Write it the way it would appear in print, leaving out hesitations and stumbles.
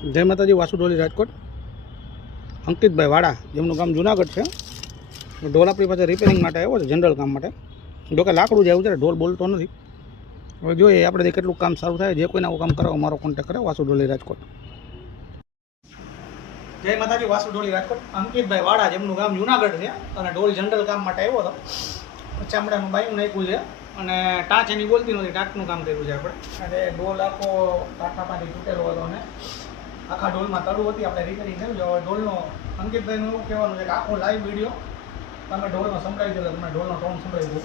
જય માતાજી, વાસુડોલી રાજકોટ. અંકિતભાઈ વાડા, જેમનું ગામ જુનાગઢ છે. ઢોલ આપણી પાસે રિપેરિંગ માટે આવ્યો છે, જનરલ કામ માટે. જોકે લાકડું જેવું છે, ઢોલ બોલતો નથી. હવે જોઈએ આપણે કેટલું કામ સારું થાય. જે કોઈને આવું કામ કરો મારો કોન્ટેક્ટ કરે. વાસુડોલી રાજકોટ. જય માતાજી, વાસુડોલી રાજકોટ. અંકિતભાઈ વાડા, જેમનું ગામ જુનાગઢ છે અને ઢોલ જનરલ કામ માટે આવ્યો હતો. ચામડાનું બાયું નાખ્યું છે અને ટાંચ એની બોલતી નથી, ટાંચનું કામ કર્યું છે આપણે. અને ઢોલ આખો કાંઠામાંથી તૂટેલો હતો અને આખા ઢોલમાં તળું હતી. આપણે રિપેરિંગ થયું છે. હવે ઢોલનો અંકિતભાઈનું એવું કહેવાનું છે કે આખો લાઈવ વિડીયો તમે ઢોલનો સંભળાવી દો, તમને ઢોલનો ટોન સંભળાવી દો.